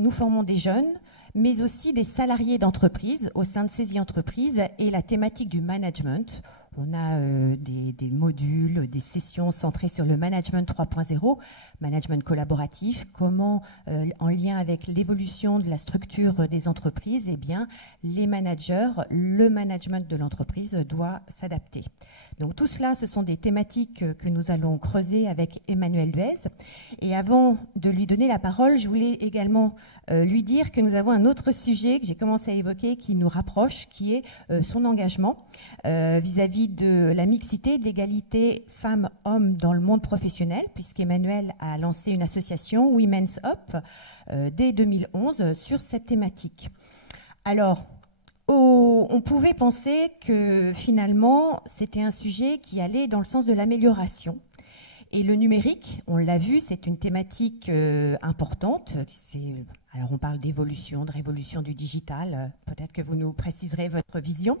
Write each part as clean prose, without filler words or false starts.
Nous formons des jeunes, mais aussi des salariés d'entreprise au sein de ces entreprises et la thématique du management. On a des modules, des sessions centrées sur le management 3.0, management collaboratif, comment, en lien avec l'évolution de la structure des entreprises, eh bien, les managers, le management de l'entreprise doit s'adapter. Donc tout cela, ce sont des thématiques que nous allons creuser avec Emmanuel Duez. Et avant de lui donner la parole, je voulais également lui dire que nous avons un autre sujet que j'ai commencé à évoquer qui nous rapproche, qui est son engagement vis-à-vis de la mixité, de l'égalité femmes-hommes dans le monde professionnel, puisqu'Emmanuel a lancé une association, Women's Up, dès 2011, sur cette thématique. Alors, on pouvait penser que finalement, c'était un sujet qui allait dans le sens de l'amélioration. Et le numérique, on l'a vu, c'est une thématique importante. Alors on parle d'évolution, de révolution du digital, peut-être que vous nous préciserez votre vision.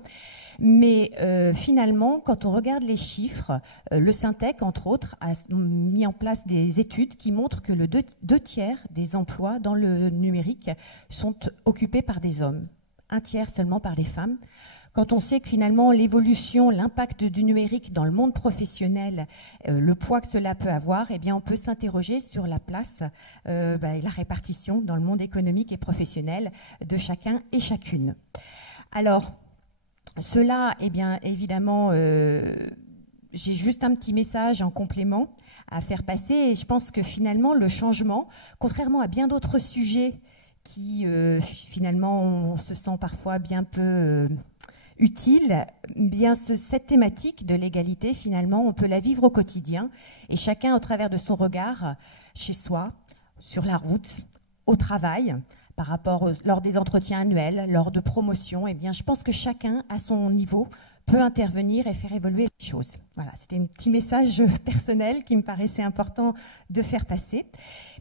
Mais finalement, quand on regarde les chiffres, le Syntec, entre autres, a mis en place des études qui montrent que le deux tiers des emplois dans le numérique sont occupés par des hommes, un tiers seulement par les femmes. Quand on sait que finalement l'évolution, l'impact du numérique dans le monde professionnel, le poids que cela peut avoir, eh bien on peut s'interroger sur la place et la répartition dans le monde économique et professionnel de chacun et chacune. Alors, cela, eh bien évidemment, j'ai juste un petit message en complément à faire passer et je pense que finalement le changement, contrairement à bien d'autres sujets qui finalement on se sent parfois bien peu utile, bien cette thématique de l'égalité, finalement, on peut la vivre au quotidien et chacun au travers de son regard, chez soi, sur la route, au travail, par rapport lors des entretiens annuels, lors de promotions, eh bien, je pense que chacun, à son niveau, peut intervenir et faire évoluer les choses. Voilà, c'était un petit message personnel qui me paraissait important de faire passer.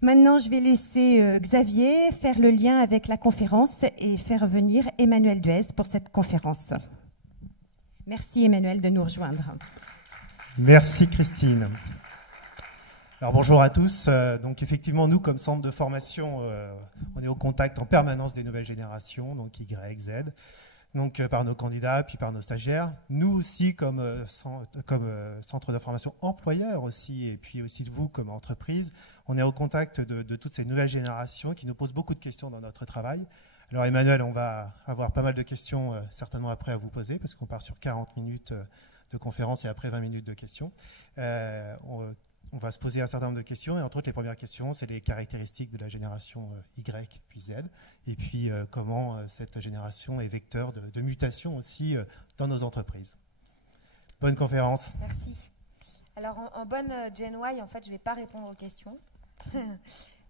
Maintenant, je vais laisser Xavier faire le lien avec la conférence et faire venir Emmanuel Duez pour cette conférence. Merci Emmanuel de nous rejoindre. Merci Christine. Alors bonjour à tous. Donc effectivement, nous comme centre de formation, on est au contact en permanence des nouvelles générations, donc Y, Z. Donc par nos candidats, puis par nos stagiaires. Nous aussi, comme centre de formation employeur aussi, et puis aussi de vous comme entreprise, on est au contact de toutes ces nouvelles générations qui nous posent beaucoup de questions dans notre travail. Alors Emmanuel, on va avoir pas mal de questions certainement après à vous poser, parce qu'on part sur 40 minutes de conférence et après 20 minutes de questions. On va se poser un certain nombre de questions, et entre autres, les premières questions, c'est les caractéristiques de la génération Y puis Z, et puis comment cette génération est vecteur de mutation aussi dans nos entreprises. Bonne conférence. Merci. Alors, en bonne Gen Y, en fait, je ne vais pas répondre aux questions,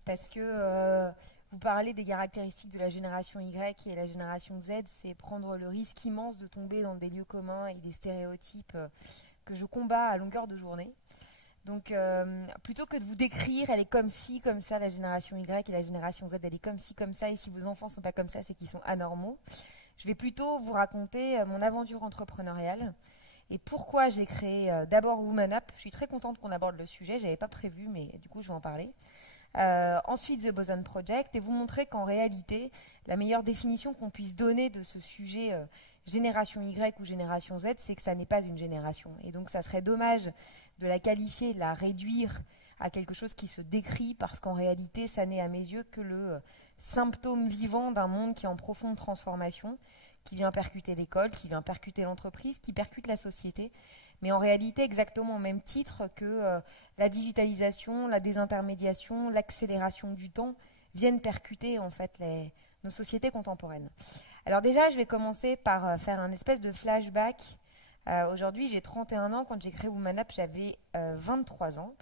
parce que vous parlez des caractéristiques de la génération Y et la génération Z, c'est prendre le risque immense de tomber dans des lieux communs et des stéréotypes que je combats à longueur de journée. Donc, plutôt que de vous décrire, elle est comme ci, comme ça, la génération Y, et la génération Z, elle est comme ci, comme ça, et si vos enfants ne sont pas comme ça, c'est qu'ils sont anormaux. Je vais plutôt vous raconter mon aventure entrepreneuriale et pourquoi j'ai créé d'abord Women Up. Je suis très contente qu'on aborde le sujet, je n'avais pas prévu, mais du coup, je vais en parler. Ensuite, The Boson Project, et vous montrer qu'en réalité, la meilleure définition qu'on puisse donner de ce sujet génération Y ou génération Z, c'est que ça n'est pas une génération. Et donc, ça serait dommage de la qualifier, de la réduire à quelque chose qui se décrit, parce qu'en réalité, ça n'est à mes yeux que le symptôme vivant d'un monde qui est en profonde transformation, qui vient percuter l'école, qui vient percuter l'entreprise, qui percute la société, mais en réalité exactement au même titre que la digitalisation, la désintermédiation, l'accélération du temps viennent percuter en fait nos sociétés contemporaines. Alors déjà, je vais commencer par faire un espèce de flashback. Aujourd'hui, j'ai 31 ans. Quand j'ai créé Women Up, j'avais 23 ans.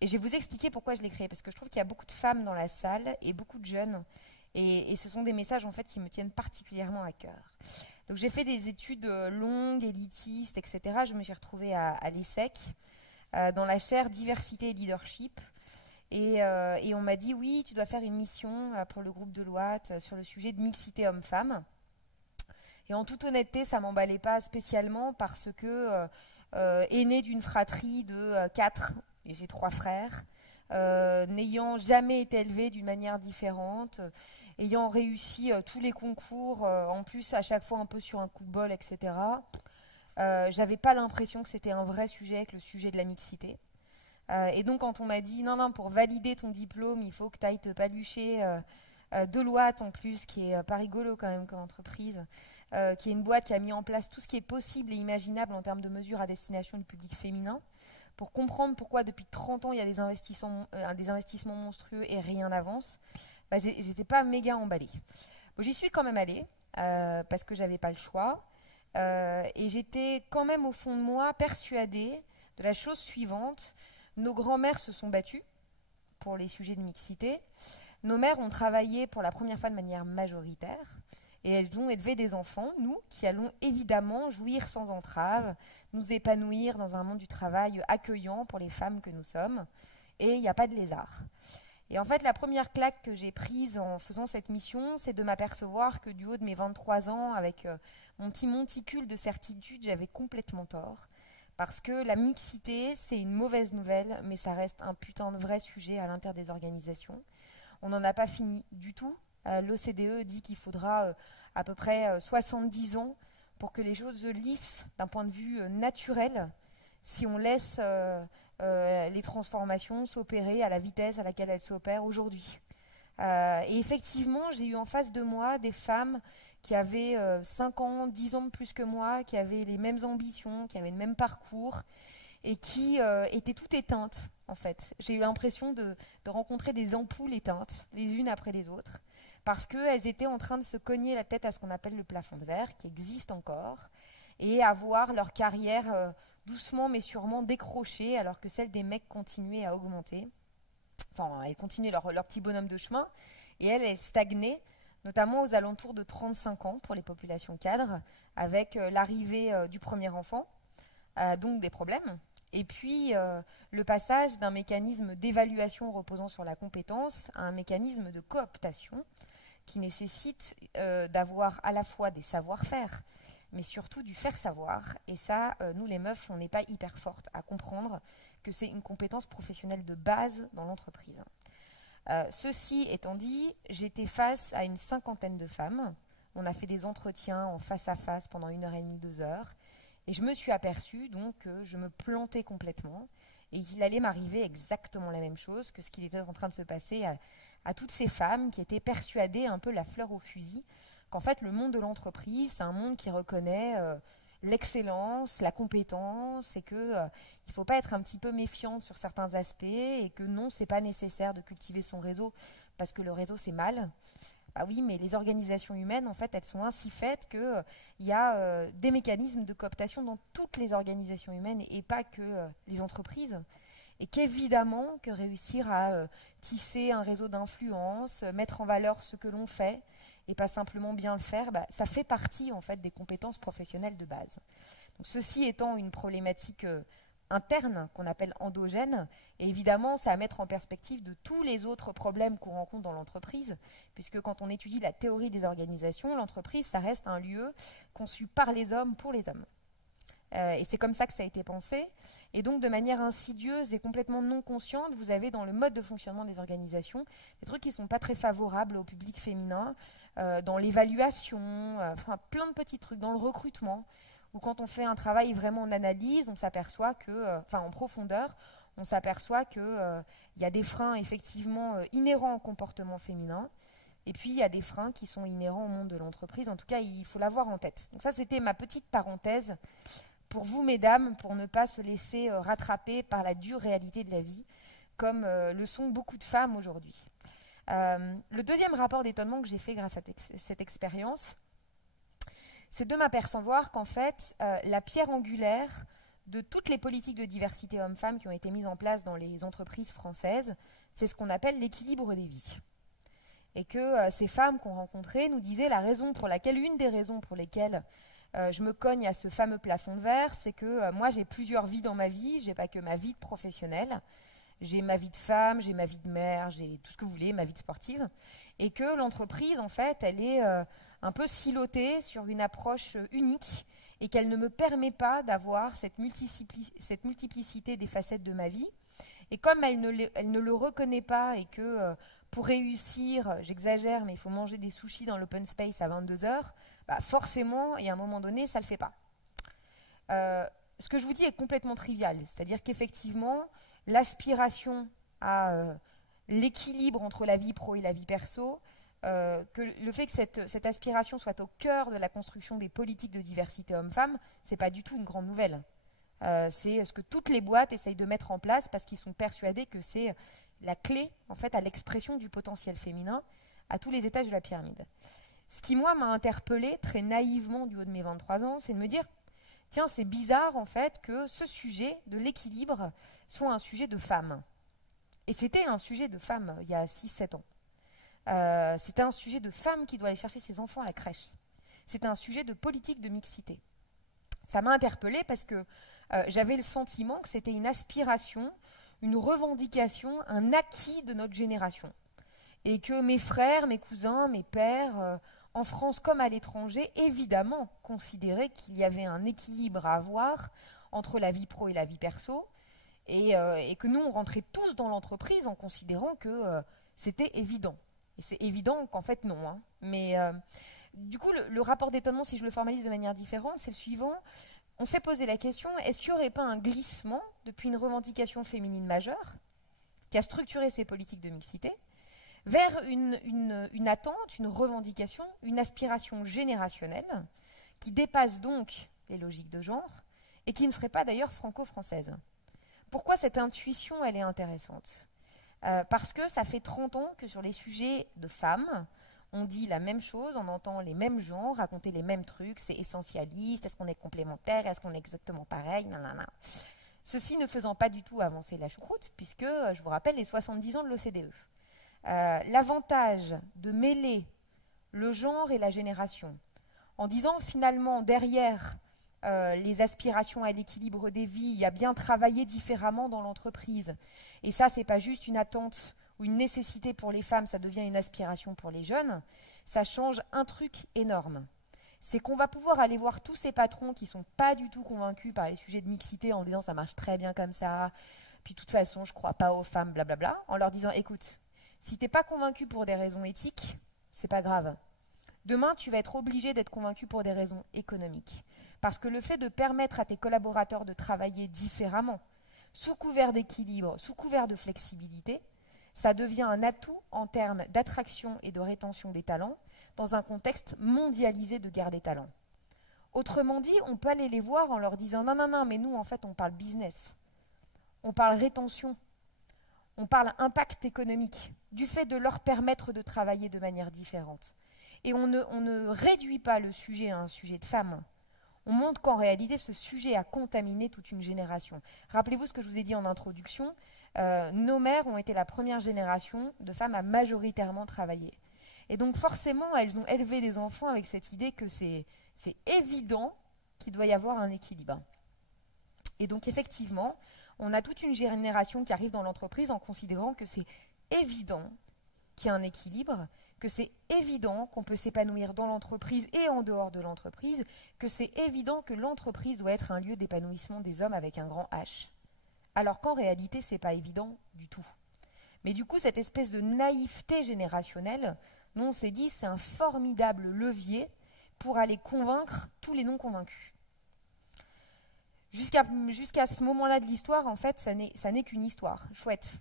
Et je vais vous expliquer pourquoi je l'ai créé, parce que je trouve qu'il y a beaucoup de femmes dans la salle et beaucoup de jeunes. Et ce sont des messages en fait qui me tiennent particulièrement à cœur. Donc j'ai fait des études longues, élitistes, etc. Je me suis retrouvée à l'ESSEC, dans la chaire diversité et leadership. Et on m'a dit, oui, tu dois faire une mission pour le groupe Deloitte sur le sujet de mixité homme-femme. Et en toute honnêteté, ça m'emballait pas spécialement parce que aînée d'une fratrie de 4, et j'ai 3 frères, n'ayant jamais été élevée d'une manière différente, ayant réussi tous les concours, en plus à chaque fois un peu sur un coup de bol, etc. J'avais pas l'impression que c'était un vrai sujet avec le sujet de la mixité. Et donc quand on m'a dit non, pour valider ton diplôme, il faut que tu ailles te palucher Deloitte en plus, qui est pas rigolo quand même comme entreprise, qui est une boîte qui a mis en place tout ce qui est possible et imaginable en termes de mesures à destination du public féminin, pour comprendre pourquoi depuis 30 ans il y a des investissements monstrueux et rien n'avance, bah, je n'étais pas méga emballée. Bon, j'y suis quand même allée, parce que j'avais pas le choix, et j'étais quand même au fond de moi persuadée de la chose suivante: nos grands-mères se sont battues pour les sujets de mixité, nos mères ont travaillé pour la première fois de manière majoritaire, et elles ont élevé des enfants, nous, qui allons évidemment jouir sans entrave, nous épanouir dans un monde du travail accueillant pour les femmes que nous sommes, et il n'y a pas de lézard. Et en fait, la première claque que j'ai prise en faisant cette mission, c'est de m'apercevoir que du haut de mes 23 ans, avec mon petit monticule de certitude, j'avais complètement tort. Parce que la mixité, c'est une mauvaise nouvelle, mais ça reste un putain de vrai sujet à l'intérieur des organisations. On n'en a pas fini du tout. L'OCDE dit qu'il faudra à peu près 70 ans pour que les choses lissent d'un point de vue naturel, si on laisse les transformations s'opérer à la vitesse à laquelle elles s'opèrent aujourd'hui. Et effectivement, j'ai eu en face de moi des femmes qui avaient 5 ans, 10 ans de plus que moi, qui avaient les mêmes ambitions, qui avaient le même parcours, et qui étaient toutes éteintes, en fait. J'ai eu l'impression de rencontrer des ampoules éteintes, les unes après les autres, parce qu'elles étaient en train de se cogner la tête à ce qu'on appelle le plafond de verre, qui existe encore, et à voir leur carrière doucement mais sûrement décrocher, alors que celle des mecs continuait à augmenter. Enfin, elles continuaient leur petit bonhomme de chemin, et elles stagnaient, notamment aux alentours de 35 ans pour les populations cadres, avec l'arrivée du premier enfant, donc des problèmes. Et puis, le passage d'un mécanisme d'évaluation reposant sur la compétence à un mécanisme de cooptation qui nécessite d'avoir à la fois des savoir-faire, mais surtout du faire savoir. Et ça, nous les meufs, on n'est pas hyper fortes à comprendre que c'est une compétence professionnelle de base dans l'entreprise. Ceci étant dit, j'étais face à une 50aine de femmes. On a fait des entretiens en face à face pendant 1h30, 2 heures. Et je me suis aperçue donc que je me plantais complètement et qu'il allait m'arriver exactement la même chose que ce qu'il était en train de se passer à toutes ces femmes qui étaient persuadées, un peu la fleur au fusil, qu'en fait le monde de l'entreprise, c'est un monde qui reconnaît l'excellence, la compétence, et qu'il ne faut pas être un petit peu méfiante sur certains aspects, et que non, c'est pas nécessaire de cultiver son réseau parce que le réseau c'est mal. Bah oui, mais les organisations humaines, en fait, elles sont ainsi faites qu'il y a des mécanismes de cooptation dans toutes les organisations humaines et pas que les entreprises. Et qu'évidemment, que réussir à tisser un réseau d'influence, mettre en valeur ce que l'on fait et pas simplement bien le faire, bah, ça fait partie en fait des compétences professionnelles de base. Donc, ceci étant une problématique interne qu'on appelle endogène, et évidemment c'est à mettre en perspective de tous les autres problèmes qu'on rencontre dans l'entreprise, puisque quand on étudie la théorie des organisations, l'entreprise ça reste un lieu conçu par les hommes pour les hommes. Et c'est comme ça que ça a été pensé, et donc de manière insidieuse et complètement non consciente, vous avez dans le mode de fonctionnement des organisations des trucs qui ne sont pas très favorables au public féminin, dans l'évaluation, enfin plein de petits trucs, dans le recrutement, où quand on fait un travail vraiment en analyse, on s'aperçoit que, en profondeur, on s'aperçoit qu'il y a des freins effectivement inhérents au comportement féminin, et puis il y a des freins qui sont inhérents au monde de l'entreprise. En tout cas, il faut l'avoir en tête. Donc ça, c'était ma petite parenthèse pour vous, mesdames, pour ne pas se laisser rattraper par la dure réalité de la vie, comme le sont beaucoup de femmes aujourd'hui. Le deuxième rapport d'étonnement que j'ai fait grâce à cette expérience, c'est de m'apercevoir qu'en fait, la pierre angulaire de toutes les politiques de diversité hommes-femmes qui ont été mises en place dans les entreprises françaises, c'est ce qu'on appelle l'équilibre des vies. Et que ces femmes qu'on rencontrait nous disaient une des raisons pour lesquelles je me cogne à ce fameux plafond de verre, c'est que moi j'ai plusieurs vies dans ma vie, j'ai pas que ma vie de professionnelle, j'ai ma vie de femme, j'ai ma vie de mère, j'ai tout ce que vous voulez, ma vie de sportive, et que l'entreprise en fait elle est un peu silotée sur une approche unique et qu'elle ne me permet pas d'avoir cette multiplicité des facettes de ma vie. Et comme elle ne le reconnaît pas et que pour réussir, j'exagère, mais il faut manger des sushis dans l'open space à 22 heures, bah forcément, et à un moment donné, ça ne le fait pas. Ce que je vous dis est complètement trivial, c'est-à-dire qu'effectivement, l'aspiration à l'équilibre entre la vie pro et la vie perso, que le fait que cette aspiration soit au cœur de la construction des politiques de diversité homme-femme, ce n'est pas du tout une grande nouvelle. C'est ce que toutes les boîtes essayent de mettre en place parce qu'ils sont persuadés que c'est la clé en fait, à l'expression du potentiel féminin à tous les étages de la pyramide. Ce qui, moi, m'a interpellée très naïvement du haut de mes 23 ans, c'est de me dire tiens, c'est bizarre en fait que ce sujet de l'équilibre soit un sujet de femme. Et c'était un sujet de femme il y a 6-7 ans. C'était un sujet de femme qui doit aller chercher ses enfants à la crèche. C'était un sujet de politique de mixité. Ça m'a interpellée parce que j'avais le sentiment que c'était une aspiration, une revendication, un acquis de notre génération. Et que mes frères, mes cousins, mes pères, en France comme à l'étranger, évidemment considéraient qu'il y avait un équilibre à avoir entre la vie pro et la vie perso, et que nous, on rentrait tous dans l'entreprise en considérant que c'était évident. Et c'est évident qu'en fait, non. Hein. Mais du coup, le rapport d'étonnement, si je le formalise de manière différente, c'est le suivant. On s'est posé la question, est-ce qu'il n'y aurait pas un glissement depuis une revendication féminine majeure qui a structuré ces politiques de mixité vers une attente, une revendication, une aspiration générationnelle qui dépasse donc les logiques de genre et qui ne serait pas d'ailleurs franco-française. Pourquoi cette intuition, elle est intéressante ? Parce que ça fait 30 ans que sur les sujets de femmes, on dit la même chose, on entend les mêmes gens raconter les mêmes trucs, c'est essentialiste, est-ce qu'on est complémentaire, est-ce qu'on est exactement pareil, nanana. Ceci ne faisant pas du tout avancer la choucroute, puisque, je vous rappelle, les 70 ans de l'OCDE. L'avantage de mêler le genre et la génération, en disant finalement derrière les aspirations à l'équilibre des vies, il y a bien travaillé différemment dans l'entreprise. Et ça, c'est pas juste une attente ou une nécessité pour les femmes, ça devient une aspiration pour les jeunes. Ça change un truc énorme. C'est qu'on va pouvoir aller voir tous ces patrons qui sont pas du tout convaincus par les sujets de mixité en disant ça marche très bien comme ça, puis de toute façon je crois pas aux femmes, blablabla, en leur disant écoute, si t'es pas convaincu pour des raisons éthiques, c'est pas grave. Demain, tu vas être obligé d'être convaincu pour des raisons économiques. Parce que le fait de permettre à tes collaborateurs de travailler différemment, sous couvert d'équilibre, sous couvert de flexibilité, ça devient un atout en termes d'attraction et de rétention des talents dans un contexte mondialisé de guerre des talents. Autrement dit, on peut aller les voir en leur disant « Non, non, non, mais nous, en fait, on parle business. On parle rétention. On parle impact économique, du fait de leur permettre de travailler de manière différente. » Et on ne réduit pas le sujet à un sujet de femme. On montre qu'en réalité, ce sujet a contaminé toute une génération. Rappelez-vous ce que je vous ai dit en introduction. Nos mères ont été la première génération de femmes à majoritairement travailler. Et donc forcément, elles ont élevé des enfants avec cette idée que c'est évident qu'il doit y avoir un équilibre. Et donc effectivement, on a toute une génération qui arrive dans l'entreprise en considérant que c'est évident qu'il y a un équilibre, que c'est évident qu'on peut s'épanouir dans l'entreprise et en dehors de l'entreprise, que c'est évident que l'entreprise doit être un lieu d'épanouissement des hommes avec un grand H. Alors qu'en réalité, ce n'est pas évident du tout. Mais du coup, cette espèce de naïveté générationnelle, nous on s'est dit, c'est un formidable levier pour aller convaincre tous les non-convaincus. Jusqu'à ce moment-là de l'histoire, en fait, ça n'est qu'une histoire, chouette.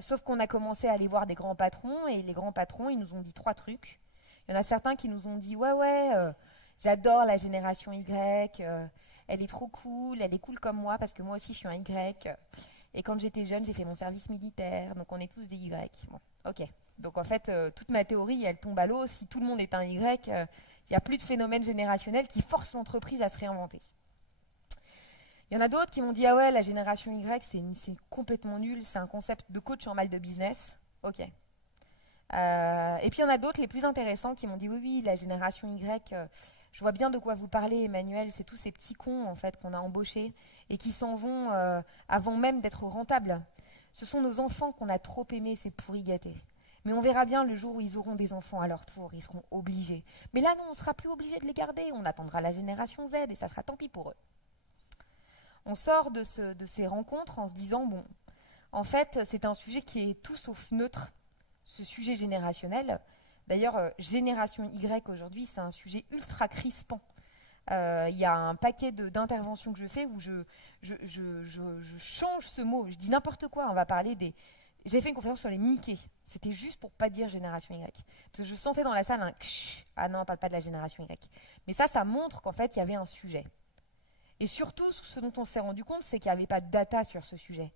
Sauf qu'on a commencé à aller voir des grands patrons, et les grands patrons, ils nous ont dit 3 trucs. Il y en a certains qui nous ont dit « Ouais, j'adore la génération Y, elle est trop cool, elle est cool comme moi, parce que moi aussi je suis un Y. Et quand j'étais jeune, j'ai fait mon service militaire, donc on est tous des Y. » Bon, ok. Donc en fait, toute ma théorie, elle tombe à l'eau. Si tout le monde est un Y, il n'y a plus de phénomène générationnel qui force l'entreprise à se réinventer. Il y en a d'autres qui m'ont dit « Ah ouais, la génération Y, c'est complètement nul, c'est un concept de coach en mal de business. » Ok. Et puis il y en a d'autres, les plus intéressants, qui m'ont dit « Oui, oui, la génération Y, je vois bien de quoi vous parlez, Emmanuel, c'est tous ces petits cons en fait, qu'on a embauchés et qui s'en vont avant même d'être rentables. Ce sont nos enfants qu'on a trop aimés, ces pourris gâtés. Mais on verra bien le jour où ils auront des enfants à leur tour, ils seront obligés. Mais là, non, on ne sera plus obligé de les garder. On attendra la génération Z et ça sera tant pis pour eux. On sort de ces rencontres en se disant, bon, en fait, c'est un sujet qui est tout sauf neutre, ce sujet générationnel. D'ailleurs, génération Y aujourd'hui, c'est un sujet ultra crispant. Il y a un paquet d'interventions que je fais où je change ce mot, je dis n'importe quoi. On va parler des... J'ai fait une conférence sur les Mickey. C'était juste pour pas dire génération Y. Parce que je sentais dans la salle un ksh. Ah non, on parle pas de la génération Y. Mais ça montre qu'en fait, il y avait un sujet. Et surtout, ce dont on s'est rendu compte, c'est qu'il n'y avait pas de data sur ce sujet.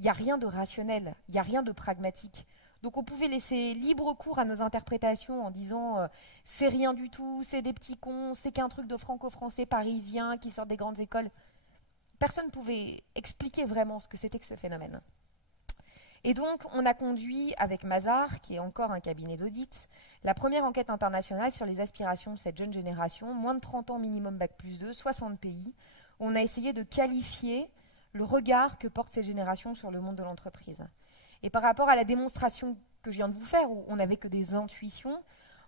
Il n'y a rien de rationnel, il n'y a rien de pragmatique. Donc on pouvait laisser libre cours à nos interprétations en disant c'est rien du tout, c'est des petits cons, c'est qu'un truc de franco-français parisien qui sort des grandes écoles. Personne ne pouvait expliquer vraiment ce que c'était que ce phénomène. Et donc on a conduit avec Mazars, qui est encore un cabinet d'audit, la première enquête internationale sur les aspirations de cette jeune génération, moins de 30 ans minimum bac+2, 60 pays, où on a essayé de qualifier le regard que porte cette génération sur le monde de l'entreprise. Et par rapport à la démonstration que je viens de vous faire, où on n'avait que des intuitions,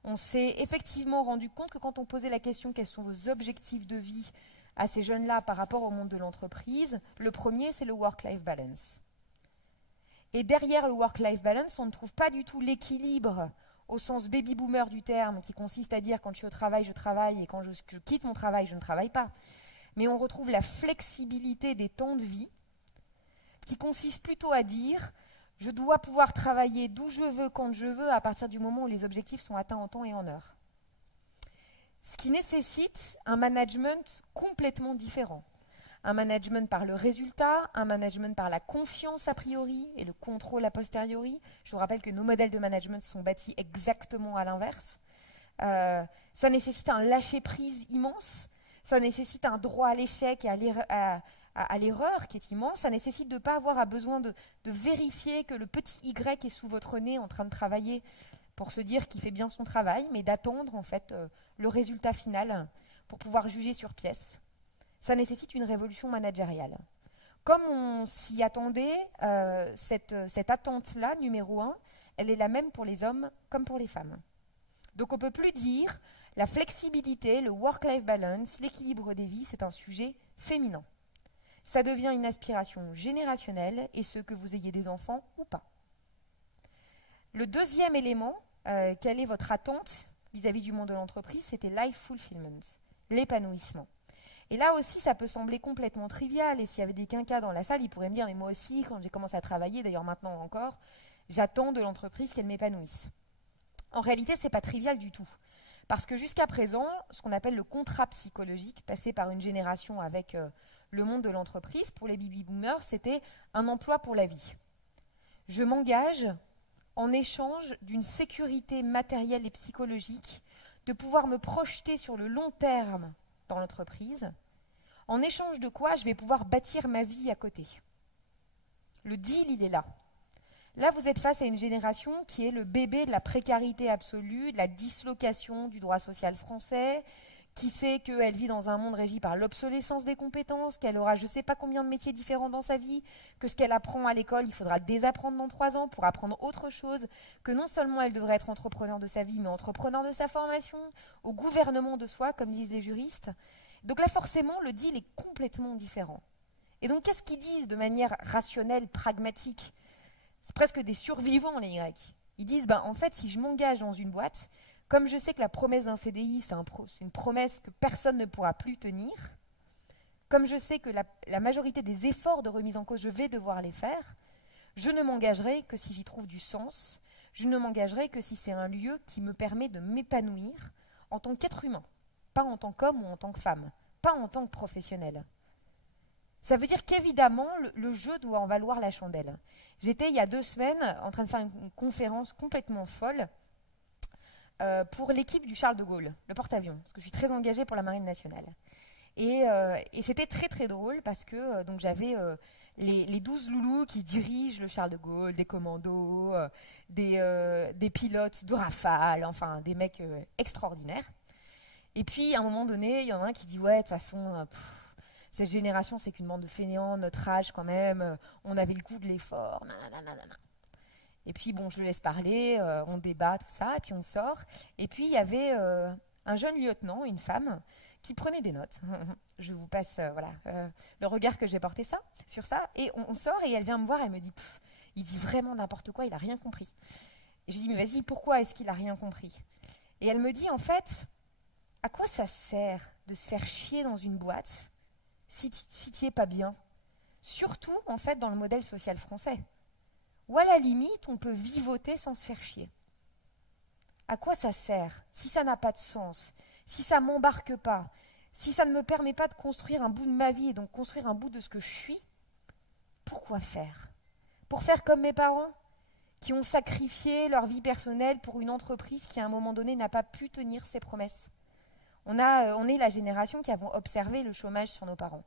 on s'est effectivement rendu compte que quand on posait la question quels sont vos objectifs de vie à ces jeunes-là par rapport au monde de l'entreprise, le premier, c'est le work-life balance. Et derrière le work-life balance, on ne trouve pas du tout l'équilibre au sens baby-boomer du terme, qui consiste à dire quand je suis au travail, je travaille, et quand je quitte mon travail, je ne travaille pas. Mais on retrouve la flexibilité des temps de vie, qui consiste plutôt à dire je dois pouvoir travailler d'où je veux, quand je veux, à partir du moment où les objectifs sont atteints en temps et en heure. Ce qui nécessite un management complètement différent. Un management par le résultat, un management par la confiance a priori et le contrôle a posteriori. Je vous rappelle que nos modèles de management sont bâtis exactement à l'inverse. Ça nécessite un lâcher-prise immense, ça nécessite un droit à l'échec et à l'erreur qui est immense, ça nécessite de ne pas avoir besoin de vérifier que le petit Y est sous votre nez en train de travailler pour se dire qu'il fait bien son travail, mais d'attendre en fait le résultat final pour pouvoir juger sur pièce. Ça nécessite une révolution managériale. Comme on s'y attendait, cette attente-là, numéro 1, elle est la même pour les hommes comme pour les femmes. Donc on ne peut plus dire la flexibilité, le work-life balance, l'équilibre des vies, c'est un sujet féminin. Ça devient une aspiration générationnelle, et ce que vous ayez des enfants ou pas. Le deuxième élément, quelle est votre attente vis-à-vis du monde de l'entreprise, c'était life fulfillment, l'épanouissement. Et là aussi, ça peut sembler complètement trivial, et s'il y avait des quinquas dans la salle, ils pourraient me dire, mais moi aussi, quand j'ai commencé à travailler, d'ailleurs maintenant encore, j'attends de l'entreprise qu'elle m'épanouisse. En réalité, ce n'est pas trivial du tout. Parce que jusqu'à présent, ce qu'on appelle le contrat psychologique, passé par une génération avec le monde de l'entreprise, pour les baby-boomers, c'était un emploi pour la vie. Je m'engage en échange d'une sécurité matérielle et psychologique, de pouvoir me projeter sur le long terme dans l'entreprise, en échange de quoi je vais pouvoir bâtir ma vie à côté. Le deal, il est là. Là, vous êtes face à une génération qui est le bébé de la précarité absolue, de la dislocation du droit social français, qui sait qu'elle vit dans un monde régi par l'obsolescence des compétences, qu'elle aura je ne sais pas combien de métiers différents dans sa vie, que ce qu'elle apprend à l'école, il faudra le désapprendre dans 3 ans pour apprendre autre chose, que non seulement elle devrait être entrepreneur de sa vie, mais entrepreneur de sa formation, au gouvernement de soi, comme disent les juristes. Donc là, forcément, le deal est complètement différent. Et donc, qu'est-ce qu'ils disent de manière rationnelle, pragmatique ? C'est presque des survivants, les Y. Ils disent, en fait, si je m'engage dans une boîte, comme je sais que la promesse d'un CDI, c'est une promesse que personne ne pourra plus tenir, comme je sais que la majorité des efforts de remise en cause, je vais devoir les faire, je ne m'engagerai que si j'y trouve du sens, je ne m'engagerai que si c'est un lieu qui me permet de m'épanouir en tant qu'être humain, pas en tant qu'homme ou en tant que femme, pas en tant que professionnel. Ça veut dire qu'évidemment, le jeu doit en valoir la chandelle. J'étais il y a 2 semaines en train de faire une conférence complètement folle pour l'équipe du Charles de Gaulle, le porte-avions, parce que je suis très engagée pour la Marine nationale. Et c'était très très drôle parce que donc j'avais les 12 loulous qui dirigent le Charles de Gaulle, des commandos, des pilotes de Rafale, enfin des mecs extraordinaires. Et puis à un moment donné, il y en a un qui dit « Ouais, de toute façon, cette génération, c'est qu'une bande de fainéants, notre âge quand même, on avait le goût de l'effort. » Et puis, bon, je le laisse parler, on débat, tout ça, et puis on sort. Et puis, il y avait un jeune lieutenant, une femme, qui prenait des notes. Je vous passe le regard que j'ai porté sur ça. Et on sort, et elle vient me voir, elle me dit, il dit vraiment n'importe quoi, il n'a rien compris. Et je lui dis, mais vas-y, pourquoi est-ce qu'il n'a rien compris? Et elle me dit, en fait, à quoi ça sert de se faire chier dans une boîte si tu n'y es pas bien? Surtout, en fait, dans le modèle social français, où à la limite, on peut vivoter sans se faire chier. À quoi ça sert si ça n'a pas de sens, si ça ne m'embarque pas, si ça ne me permet pas de construire un bout de ma vie et donc construire un bout de ce que je suis? Pourquoi faire? Pour faire comme mes parents, qui ont sacrifié leur vie personnelle pour une entreprise qui, à un moment donné, n'a pas pu tenir ses promesses. On est la génération qui avons observé le chômage sur nos parents.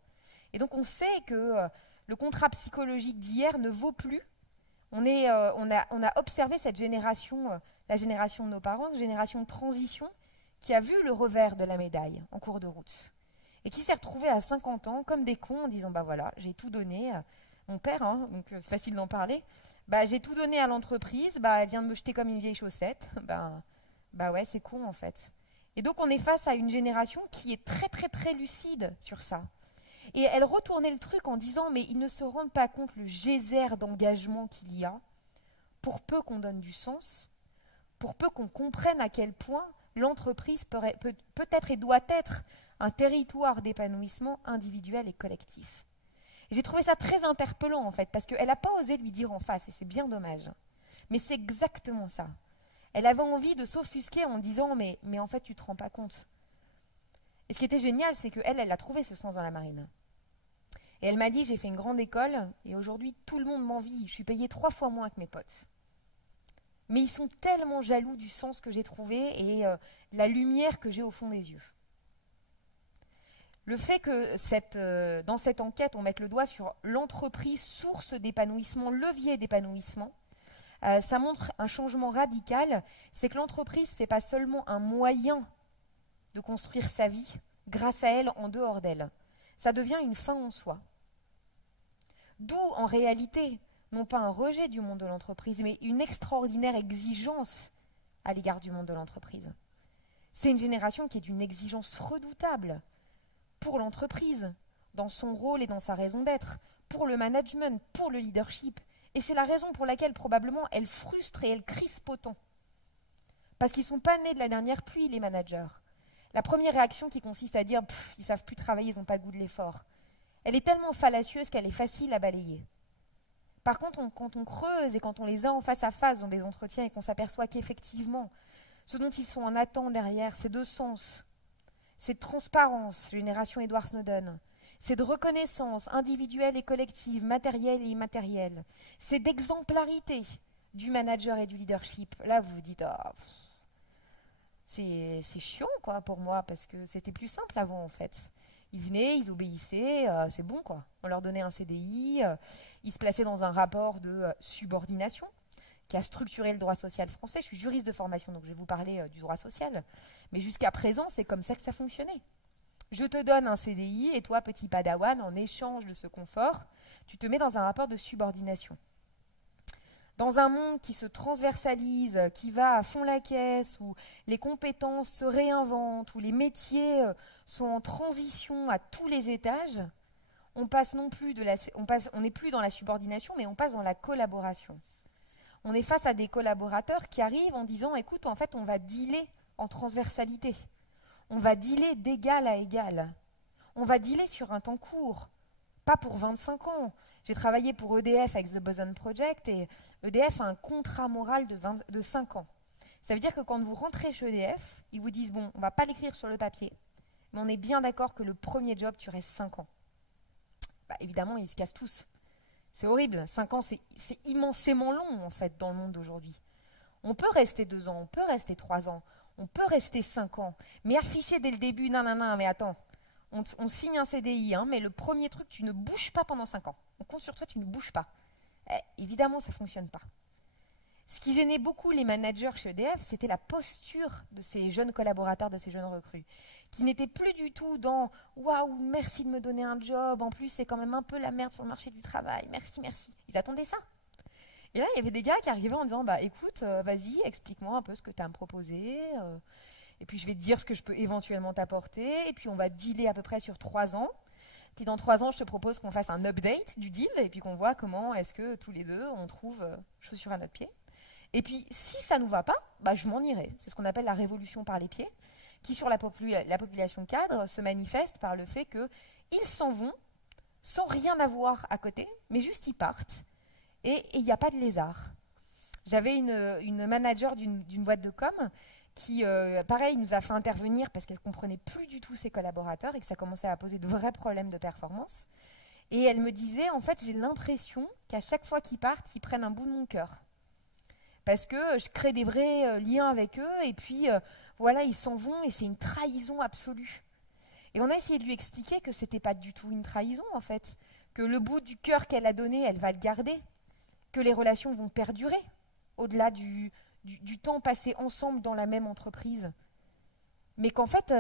Et donc, on sait que le contrat psychologique d'hier ne vaut plus. On a observé cette génération, la génération de nos parents, une génération de transition, qui a vu le revers de la médaille en cours de route. Et qui s'est retrouvée à 50 ans comme des cons en disant, bah voilà, j'ai tout donné. Mon père, donc c'est facile d'en parler, j'ai tout donné à l'entreprise, elle vient de me jeter comme une vieille chaussette. Ouais, c'est con en fait. Et donc on est face à une génération qui est très très très lucide sur ça. Et elle retournait le truc en disant, mais ils ne se rendent pas compte le geyser d'engagement qu'il y a, pour peu qu'on donne du sens, pour peu qu'on comprenne à quel point l'entreprise peut être et doit être un territoire d'épanouissement individuel et collectif. Et j'ai trouvé ça très interpellant en fait, parce qu'elle n'a pas osé lui dire en face, et c'est bien dommage. Mais c'est exactement ça. Elle avait envie de s'offusquer en disant, mais en fait tu ne te rends pas compte. Et ce qui était génial, c'est qu'elle a trouvé ce sens dans la marine. Et elle m'a dit, j'ai fait une grande école, et aujourd'hui tout le monde m'envie, je suis payée 3 fois moins que mes potes. Mais ils sont tellement jaloux du sens que j'ai trouvé et la lumière que j'ai au fond des yeux. Le fait que dans cette enquête, on mette le doigt sur l'entreprise source d'épanouissement, levier d'épanouissement, ça montre un changement radical. C'est que l'entreprise, ce n'est pas seulement un moyen de construire sa vie grâce à elle, en dehors d'elle. Ça devient une fin en soi. D'où, en réalité, non pas un rejet du monde de l'entreprise, mais une extraordinaire exigence à l'égard du monde de l'entreprise. C'est une génération qui est d'une exigence redoutable pour l'entreprise, dans son rôle et dans sa raison d'être, pour le management, pour le leadership. Et c'est la raison pour laquelle, probablement, elle frustre et elle crispe autant. Parce qu'ils ne sont pas nés de la dernière pluie, les managers. La première réaction qui consiste à dire « ils ne savent plus travailler, ils n'ont pas le goût de l'effort », elle est tellement fallacieuse qu'elle est facile à balayer. Par contre, quand on creuse et quand on les a en face à face dans des entretiens et qu'on s'aperçoit qu'effectivement, ce dont ils sont en attente derrière, c'est de sens, c'est de transparence, génération Edward Snowden, c'est de reconnaissance individuelle et collective, matérielle et immatérielle, c'est d'exemplarité du manager et du leadership. Là, vous vous dites, c'est chiant quoi pour moi, parce que c'était plus simple avant en fait. Ils venaient, ils obéissaient, c'est bon quoi. On leur donnait un CDI, ils se plaçaient dans un rapport de subordination qui a structuré le droit social français. Je suis juriste de formation, donc je vais vous parler du droit social. Mais jusqu'à présent, c'est comme ça que ça fonctionnait. Je te donne un CDI et toi, petit padawan, en échange de ce confort, tu te mets dans un rapport de subordination. Dans un monde qui se transversalise, qui va à fond la caisse, où les compétences se réinventent, où les métiers sont en transition à tous les étages, on n'est plus dans la subordination, mais on passe dans la collaboration. On est face à des collaborateurs qui arrivent en disant « écoute, en fait, on va dealer en transversalité. On va dealer d'égal à égal. On va dealer sur un temps court, pas pour 25 ans. » J'ai travaillé pour EDF avec The Boson Project et EDF a un contrat moral de 5 ans. Ça veut dire que quand vous rentrez chez EDF, ils vous disent « bon, on ne va pas l'écrire sur le papier, mais on est bien d'accord que le premier job, tu restes 5 ans. » Évidemment, ils se cassent tous. C'est horrible. 5 ans, c'est immensément long, en fait, dans le monde d'aujourd'hui. On peut rester 2 ans, on peut rester 3 ans, on peut rester 5 ans, mais afficher dès le début, non, mais attends, on signe un CDI, mais le premier truc, tu ne bouges pas pendant 5 ans. On compte sur toi, tu ne bouges pas. Évidemment, ça ne fonctionne pas. Ce qui gênait beaucoup les managers chez EDF, c'était la posture de ces jeunes collaborateurs, de ces jeunes recrues, qui n'étaient plus du tout dans « waouh, merci de me donner un job, en plus c'est quand même un peu la merde sur le marché du travail, merci, merci ». Ils attendaient ça. Et là, il y avait des gars qui arrivaient en disant, bah écoute, vas-y, explique-moi un peu ce que tu as à me proposer. Et puis, je vais te dire ce que je peux éventuellement t'apporter. Et puis, on va dealer à peu près sur 3 ans. Puis, dans 3 ans, je te propose qu'on fasse un update du deal et puis qu'on voit comment est-ce que tous les deux, on trouve chaussures à notre pied. Et puis, si ça ne nous va pas, bah, je m'en irai. C'est ce qu'on appelle la révolution par les pieds, qui, sur la population cadre, se manifeste par le fait qu'ils s'en vont sans rien avoir à côté, mais juste ils partent. Et il n'y a pas de lézard. J'avais une manager d'une boîte de com qui, pareil, nous a fait intervenir parce qu'elle ne comprenait plus du tout ses collaborateurs et que ça commençait à poser de vrais problèmes de performance. Et elle me disait, en fait, j'ai l'impression qu'à chaque fois qu'ils partent, ils prennent un bout de mon cœur. Parce que je crée des vrais liens avec eux et puis, voilà, ils s'en vont et c'est une trahison absolue. Et on a essayé de lui expliquer que ce n'était pas du tout une trahison, en fait. Que le bout du cœur qu'elle a donné, elle va le garder. Que les relations vont perdurer au-delà du temps passé ensemble dans la même entreprise. Mais qu'en fait,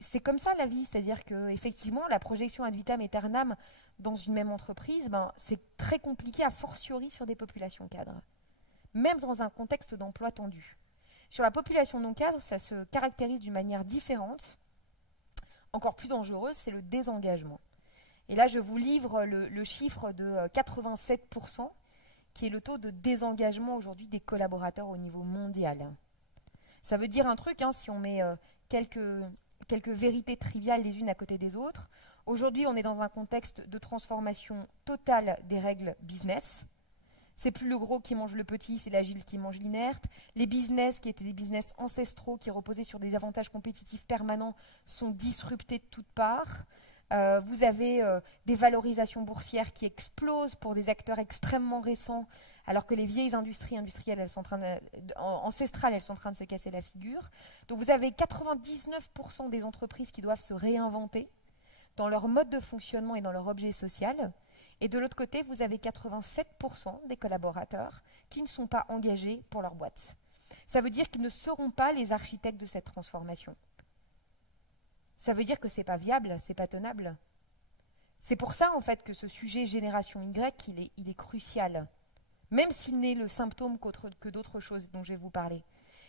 c'est comme ça la vie. C'est-à-dire qu'effectivement, la projection ad vitam aeternam dans une même entreprise, ben, c'est très compliqué, a fortiori sur des populations cadres. Même dans un contexte d'emploi tendu. Sur la population non cadre, ça se caractérise d'une manière différente. Encore plus dangereuse, c'est le désengagement. Et là, je vous livre le chiffre de 87%, qui est le taux de désengagement aujourd'hui des collaborateurs au niveau mondial. Ça veut dire un truc, hein, si on met quelques vérités triviales les unes à côté des autres. Aujourd'hui, on est dans un contexte de transformation totale des règles business. C'est plus le gros qui mange le petit, c'est l'agile qui mange l'inerte. Les business, qui étaient des business ancestraux, qui reposaient sur des avantages compétitifs permanents, sont disruptés de toutes parts. Vous avez des valorisations boursières qui explosent pour des acteurs extrêmement récents, alors que les vieilles industries industrielles ancestrales, elles sont en train de se casser la figure. Donc vous avez 99% des entreprises qui doivent se réinventer dans leur mode de fonctionnement et dans leur objet social. Et de l'autre côté, vous avez 87% des collaborateurs qui ne sont pas engagés pour leur boîte. Ça veut dire qu'ils ne seront pas les architectes de cette transformation. Ça veut dire que ce n'est pas viable, ce n'est pas tenable. C'est pour ça, en fait, que ce sujet génération Y, il est crucial. Même s'il n'est le symptôme que d'autres choses dont je vais vous parler.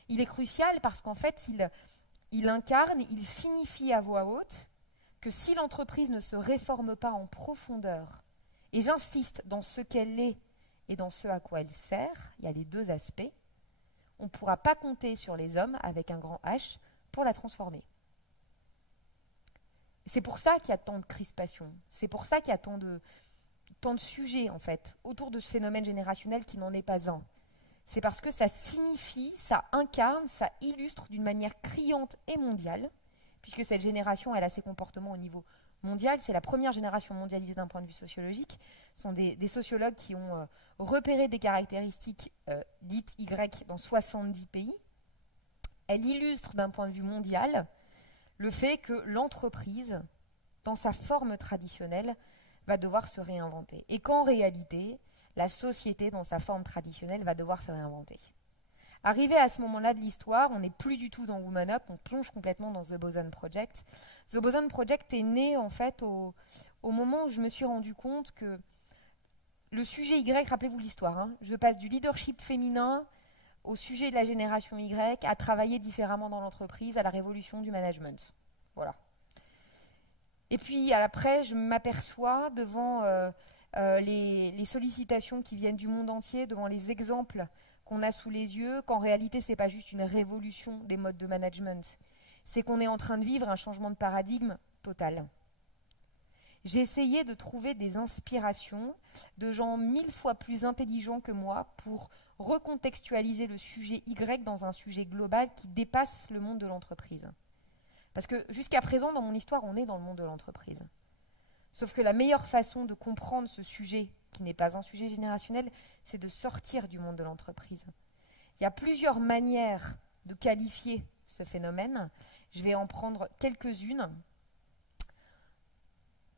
Il est crucial parce qu'en fait, il incarne, il signifie à voix haute que si l'entreprise ne se réforme pas en profondeur, et j'insiste dans ce qu'elle est et dans ce à quoi elle sert, il y a les deux aspects, on ne pourra pas compter sur les hommes avec un grand H pour la transformer. C'est pour ça qu'il y a tant de crispation, c'est pour ça qu'il y a tant de sujets, en fait, autour de ce phénomène générationnel qui n'en est pas un. C'est parce que ça signifie, ça incarne, ça illustre d'une manière criante et mondiale, puisque cette génération, elle a ses comportements au niveau mondial. C'est la première génération mondialisée d'un point de vue sociologique. Ce sont des sociologues qui ont repéré des caractéristiques dites Y dans 70 pays. Elle illustre d'un point de vue mondial le fait que l'entreprise, dans sa forme traditionnelle, va devoir se réinventer. Et qu'en réalité, la société, dans sa forme traditionnelle, va devoir se réinventer. Arrivé à ce moment-là de l'histoire, on n'est plus du tout dans Woman Up, on plonge complètement dans The Boson Project. The Boson Project est né en fait au moment où je me suis rendu compte que le sujet Y, rappelez-vous l'histoire, hein, je passe du leadership féminin au sujet de la génération Y, à travailler différemment dans l'entreprise, à la révolution du management. Voilà. Et puis après, je m'aperçois devant les sollicitations qui viennent du monde entier, devant les exemples qu'on a sous les yeux, qu'en réalité, ce n'est pas juste une révolution des modes de management, c'est qu'on est en train de vivre un changement de paradigme total. J'ai essayé de trouver des inspirations de gens 1000 fois plus intelligents que moi pour recontextualiser le sujet Y dans un sujet global qui dépasse le monde de l'entreprise. Parce que jusqu'à présent, dans mon histoire, on est dans le monde de l'entreprise. Sauf que la meilleure façon de comprendre ce sujet, qui n'est pas un sujet générationnel, c'est de sortir du monde de l'entreprise. Il y a plusieurs manières de qualifier ce phénomène. Je vais en prendre quelques-unes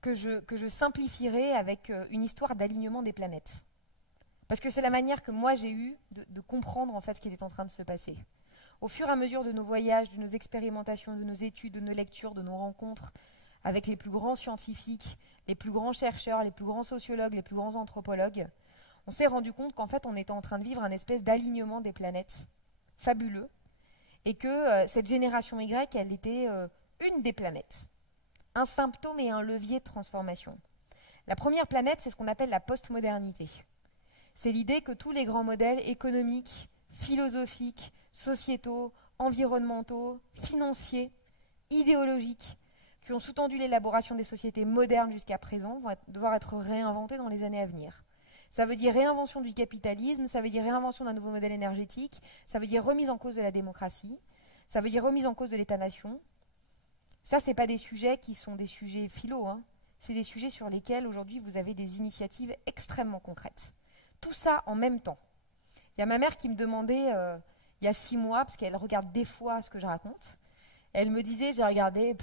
que je simplifierai avec une histoire d'alignement des planètes. Parce que c'est la manière que moi j'ai eue de comprendre en fait ce qui était en train de se passer. Au fur et à mesure de nos voyages, de nos expérimentations, de nos études, de nos lectures, de nos rencontres avec les plus grands scientifiques, les plus grands chercheurs, les plus grands sociologues, les plus grands anthropologues, on s'est rendu compte qu'en fait, on était en train de vivre un espèce d'alignement des planètes fabuleux, et que cette génération Y, elle était une des planètes, un symptôme et un levier de transformation. La première planète, c'est ce qu'on appelle la postmodernité. C'est l'idée que tous les grands modèles économiques, philosophiques, sociétaux, environnementaux, financiers, idéologiques, qui ont sous-tendu l'élaboration des sociétés modernes jusqu'à présent, vont devoir être réinventés dans les années à venir. Ça veut dire réinvention du capitalisme, ça veut dire réinvention d'un nouveau modèle énergétique, ça veut dire remise en cause de la démocratie, ça veut dire remise en cause de l'État-nation. Ça, ce n'est pas des sujets qui sont des sujets philo, hein. C'est des sujets sur lesquels aujourd'hui vous avez des initiatives extrêmement concrètes. Tout ça en même temps. Il y a ma mère qui me demandait, il y a 6 mois, parce qu'elle regarde des fois ce que je raconte, elle me disait, j'ai regardé,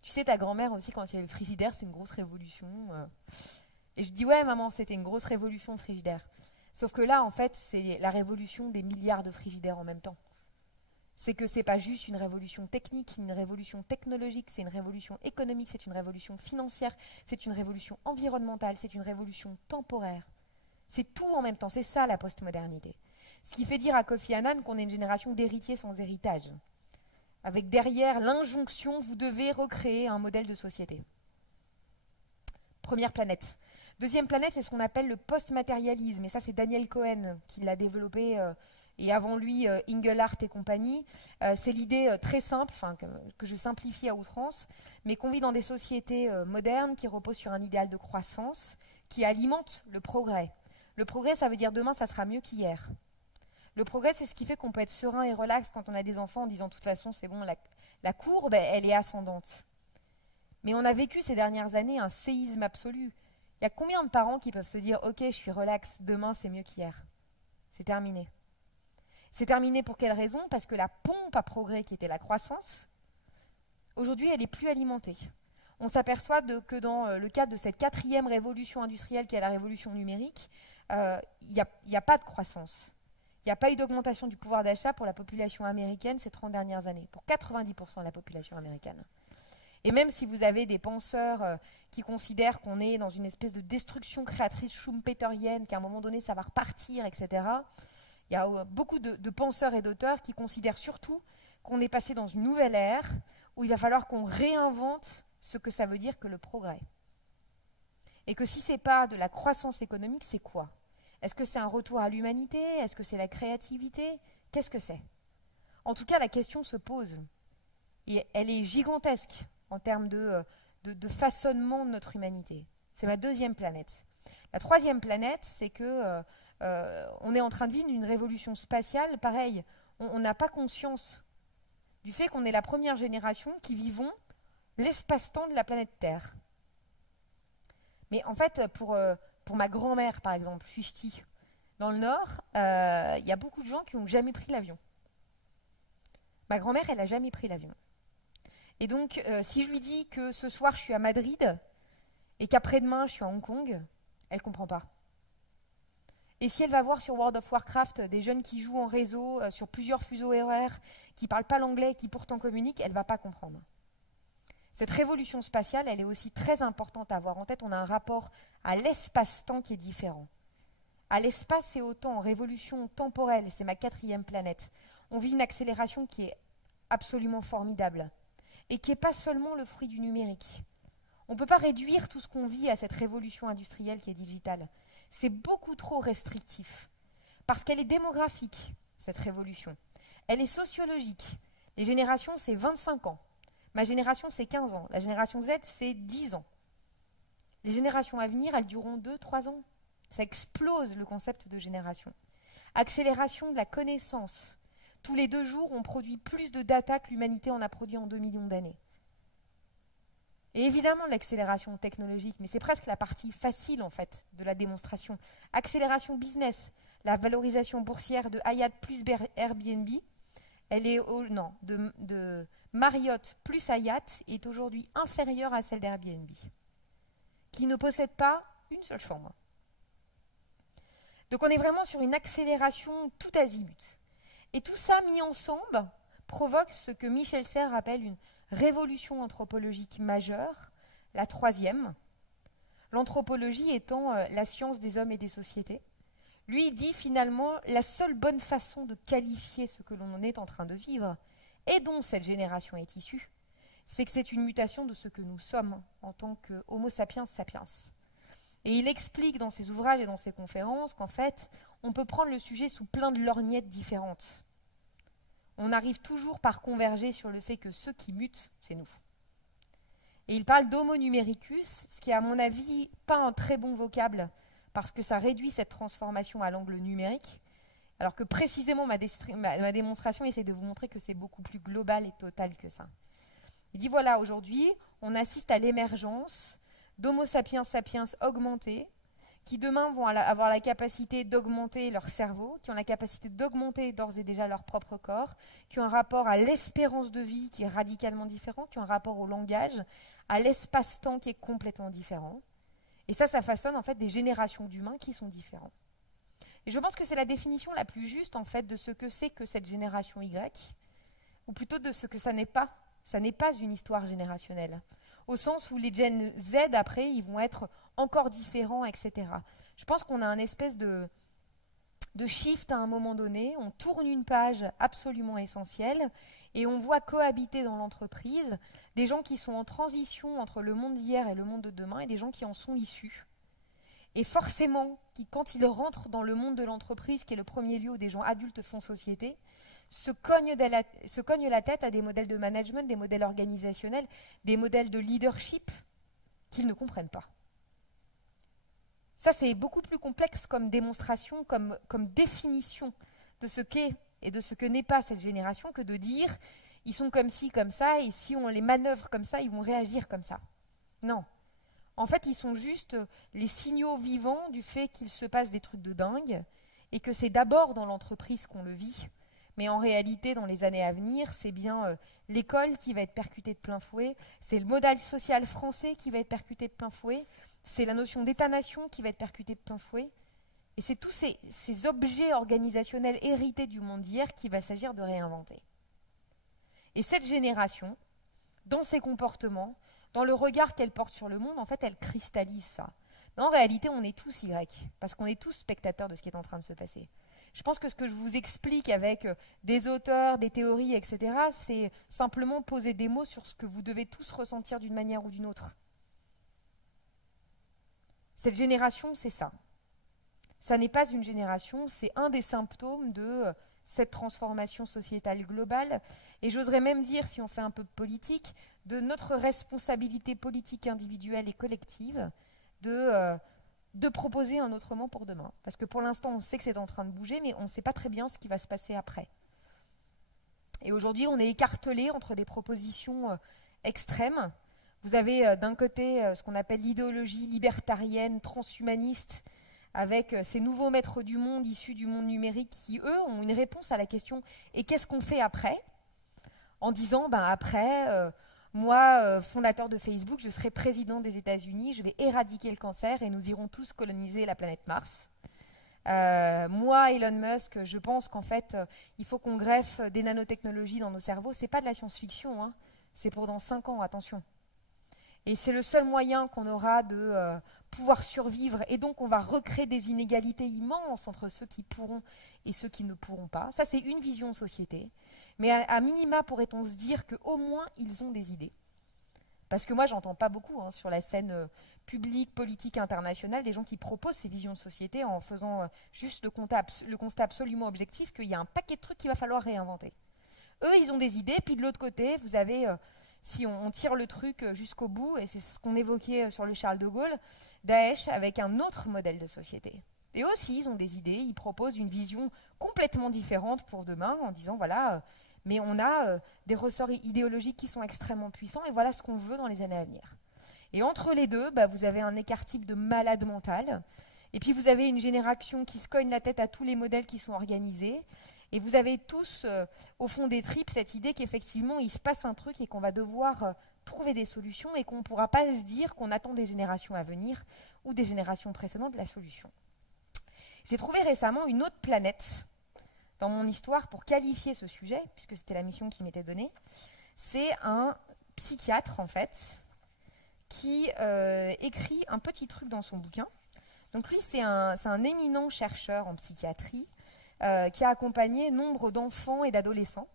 tu sais, ta grand-mère aussi, quand il y a eu le frigidaire, c'est une grosse révolution. Et je dis, ouais, maman, c'était une grosse révolution, le frigidaire. Sauf que là, en fait, c'est la révolution des milliards de frigidaires en même temps. C'est que ce n'est pas juste une révolution technique, une révolution technologique, c'est une révolution économique, c'est une révolution financière, c'est une révolution environnementale, c'est une révolution temporaire. C'est tout en même temps, c'est ça la postmodernité. Ce qui fait dire à Kofi Annan qu'on est une génération d'héritiers sans héritage, avec derrière l'injonction, vous devez recréer un modèle de société. Première planète. Deuxième planète, c'est ce qu'on appelle le post-matérialisme, et ça c'est Daniel Cohen qui l'a développé, et avant lui Engelhardt et compagnie. C'est l'idée très simple, que je simplifie à outrance, mais qu'on vit dans des sociétés modernes qui reposent sur un idéal de croissance, qui alimente le progrès. Le progrès, ça veut dire demain, ça sera mieux qu'hier. Le progrès, c'est ce qui fait qu'on peut être serein et relax quand on a des enfants en disant de toute façon, c'est bon, la courbe, elle est ascendante. Mais on a vécu ces dernières années un séisme absolu. Il y a combien de parents qui peuvent se dire « Ok, je suis relax, demain, c'est mieux qu'hier ». C'est terminé. C'est terminé pour quelle raison? Parce que la pompe à progrès qui était la croissance, aujourd'hui, elle n'est plus alimentée. On s'aperçoit que dans le cadre de cette 4e révolution industrielle qui est la révolution numérique, il n'y a pas de croissance. Il n'y a pas eu d'augmentation du pouvoir d'achat pour la population américaine ces 30 dernières années, pour 90% de la population américaine. Et même si vous avez des penseurs qui considèrent qu'on est dans une espèce de destruction créatrice schumpeterienne, qu'à un moment donné ça va repartir, etc., il y a beaucoup de penseurs et d'auteurs qui considèrent surtout qu'on est passé dans une nouvelle ère où il va falloir qu'on réinvente ce que ça veut dire que le progrès. Et que si ce n'est pas de la croissance économique, c'est quoi? Est-ce que c'est un retour à l'humanité? Est-ce que c'est la créativité? Qu'est-ce que c'est? En tout cas, la question se pose. Et elle est gigantesque en termes de façonnement de notre humanité. C'est ma 2e planète. La 3e planète, c'est que on est en train de vivre une révolution spatiale. Pareil, on n'a pas conscience du fait qu'on est la première génération qui vivons l'espace-temps de la planète Terre. Mais en fait, pour ma grand-mère, par exemple, je suis ch'ti, dans le Nord, il y a beaucoup de gens qui n'ont jamais pris l'avion. Ma grand-mère, elle n'a jamais pris l'avion. Et donc, si je lui dis que ce soir, je suis à Madrid et qu'après-demain, je suis à Hong Kong, elle ne comprend pas. Et si elle va voir sur World of Warcraft des jeunes qui jouent en réseau sur plusieurs fuseaux horaires, qui ne parlent pas l'anglais et qui pourtant communiquent, elle ne va pas comprendre. Cette révolution spatiale, elle est aussi très importante à avoir en tête. On a un rapport à l'espace-temps qui est différent. À l'espace et au temps, en révolution temporelle, c'est ma 4e planète. On vit une accélération qui est absolument formidable et qui n'est pas seulement le fruit du numérique. On ne peut pas réduire tout ce qu'on vit à cette révolution industrielle qui est digitale. C'est beaucoup trop restrictif parce qu'elle est démographique, cette révolution. Elle est sociologique. Les générations, c'est 25 ans. Ma génération, c'est 15 ans. La génération Z, c'est 10 ans. Les générations à venir, elles dureront 2-3 ans. Ça explose le concept de génération. Accélération de la connaissance. Tous les 2 jours, on produit plus de data que l'humanité en a produit en 2 millions d'années. Et évidemment, l'accélération technologique, mais c'est presque la partie facile, en fait, de la démonstration. Accélération business. La valorisation boursière de Hyatt plus Airbnb, elle est de Marriott plus Hyatt est aujourd'hui inférieure à celle d'Airbnb, qui ne possède pas une seule chambre. Donc on est vraiment sur une accélération tout azimut. Et tout ça mis ensemble provoque ce que Michel Serres appelle une révolution anthropologique majeure, la 3e. L'anthropologie étant la science des hommes et des sociétés. Lui, il dit finalement, la seule bonne façon de qualifier ce que l'on est en train de vivre, et dont cette génération est issue, c'est que c'est une mutation de ce que nous sommes en tant que Homo sapiens sapiens. Et il explique dans ses ouvrages et dans ses conférences qu'en fait, on peut prendre le sujet sous plein de lorgnettes différentes. On arrive toujours par converger sur le fait que ceux qui mutent, c'est nous. Et il parle d'homo numericus, ce qui est à mon avis pas un très bon vocable, parce que ça réduit cette transformation à l'angle numérique, alors que précisément ma démonstration essaie de vous montrer que c'est beaucoup plus global et total que ça. Il dit voilà, aujourd'hui, on assiste à l'émergence d'homo sapiens sapiens augmentés, qui demain vont avoir la capacité d'augmenter leur cerveau, qui ont la capacité d'augmenter d'ores et déjà leur propre corps, qui ont un rapport à l'espérance de vie qui est radicalement différent, qui ont un rapport au langage, à l'espace-temps qui est complètement différent. Et ça façonne en fait des générations d'humains qui sont différents. Et je pense que c'est la définition la plus juste en fait de ce que c'est que cette génération Y, ou plutôt de ce que ça n'est pas. Ça n'est pas une histoire générationnelle. Au sens où les Gen Z, après, ils vont être encore différents, etc. Je pense qu'on a un espèce de shift à un moment donné, on tourne une page absolument essentielle et on voit cohabiter dans l'entreprise des gens qui sont en transition entre le monde d'hier et le monde de demain et des gens qui en sont issus. Et forcément, quand ils rentrent dans le monde de l'entreprise, qui est le premier lieu où des gens adultes font société, se cognent la tête à des modèles de management, des modèles organisationnels, des modèles de leadership qu'ils ne comprennent pas. Ça, c'est beaucoup plus complexe comme démonstration, comme définition de ce qu'est et de ce que n'est pas cette génération que de dire ils sont comme ci, comme ça, et si on les manœuvre comme ça, ils vont réagir comme ça. Non. En fait, ils sont juste les signaux vivants du fait qu'il se passe des trucs de dingue et que c'est d'abord dans l'entreprise qu'on le vit. Mais en réalité, dans les années à venir, c'est bien l'école qui va être percutée de plein fouet, c'est le modèle social français qui va être percuté de plein fouet, c'est la notion d'État-nation qui va être percutée de plein fouet, et c'est tous ces objets organisationnels hérités du monde d'hier qu'il va s'agir de réinventer. Et cette génération, dans ses comportements, dans le regard qu'elle porte sur le monde, en fait, elle cristallise ça. Mais en réalité, on est tous Y, parce qu'on est tous spectateurs de ce qui est en train de se passer. Je pense que ce que je vous explique avec des auteurs, des théories, etc., c'est simplement poser des mots sur ce que vous devez tous ressentir d'une manière ou d'une autre. Cette génération, c'est ça. Ça n'est pas une génération, c'est un des symptômes de cette transformation sociétale globale. Et j'oserais même dire, si on fait un peu de politique, de notre responsabilité politique individuelle et collective de proposer un autrement pour demain. Parce que pour l'instant, on sait que c'est en train de bouger, mais on ne sait pas très bien ce qui va se passer après. Et aujourd'hui, on est écartelé entre des propositions extrêmes. Vous avez d'un côté ce qu'on appelle l'idéologie libertarienne, transhumaniste, avec ces nouveaux maîtres du monde issus du monde numérique qui, eux, ont une réponse à la question « et qu'est-ce qu'on fait après ?» en disant ben, « après, moi, fondateur de Facebook, je serai président des États-Unis, je vais éradiquer le cancer et nous irons tous coloniser la planète Mars. Moi, Elon Musk, je pense qu'en fait, il faut qu'on greffe des nanotechnologies dans nos cerveaux. C'est pas de la science-fiction, hein. C'est pour dans 5 ans, attention. Et c'est le seul moyen qu'on aura de pouvoir survivre. Et donc, on va recréer des inégalités immenses entre ceux qui pourront et ceux qui ne pourront pas. Ça, c'est une vision de société. Mais à minima, pourrait-on se dire qu'au moins, ils ont des idées. Parce que moi, j'entends pas beaucoup hein, sur la scène publique, politique, internationale, des gens qui proposent ces visions de société en faisant juste le constat absolument objectif qu'il y a un paquet de trucs qu'il va falloir réinventer. Eux, ils ont des idées, puis de l'autre côté, vous avez... si on tire le truc jusqu'au bout, et c'est ce qu'on évoquait sur le Charles de Gaulle, Daesh avec un autre modèle de société. Et aussi, ils ont des idées, ils proposent une vision complètement différente pour demain, en disant, voilà, mais on a des ressorts idéologiques qui sont extrêmement puissants, et voilà ce qu'on veut dans les années à venir. Et entre les deux, bah, vous avez un écart type de malade mental, et puis vous avez une génération qui se cogne la tête à tous les modèles qui sont organisés, et vous avez tous, au fond des tripes, cette idée qu'effectivement, il se passe un truc et qu'on va devoir trouver des solutions et qu'on ne pourra pas se dire qu'on attend des générations à venir ou des générations précédentes la solution. J'ai trouvé récemment une autre planète dans mon histoire pour qualifier ce sujet, puisque c'était la mission qui m'était donnée. C'est un psychiatre, en fait, qui écrit un petit truc dans son bouquin. Donc lui, c'est un éminent chercheur en psychiatrie qui a accompagné nombre d'enfants et d'adolescents.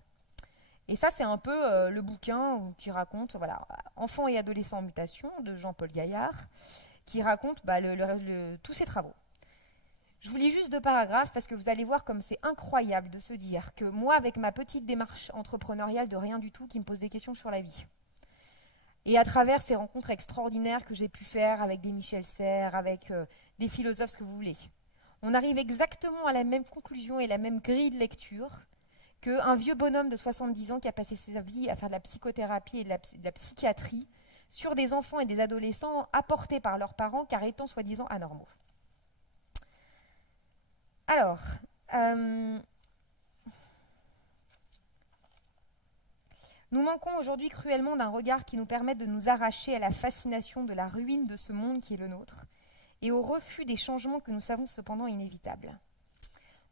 Et ça, c'est un peu le bouquin qui raconte, voilà, Enfants et adolescents en mutation de Jean-Paul Gaillard, qui raconte tous ses travaux. Je vous lis juste 2 paragraphes parce que vous allez voir comme c'est incroyable de se dire que moi, avec ma petite démarche entrepreneuriale de rien du tout, qui me pose des questions sur la vie, et à travers ces rencontres extraordinaires que j'ai pu faire avec des Michel Serres, avec des philosophes, ce que vous voulez, on arrive exactement à la même conclusion et la même grille de lecture qu'un vieux bonhomme de 70 ans qui a passé sa vie à faire de la psychothérapie et de la psychiatrie sur des enfants et des adolescents apportés par leurs parents car étant soi-disant anormaux. Alors, nous manquons aujourd'hui cruellement d'un regard qui nous permette de nous arracher à la fascination de la ruine de ce monde qui est le nôtre et au refus des changements que nous savons cependant inévitables.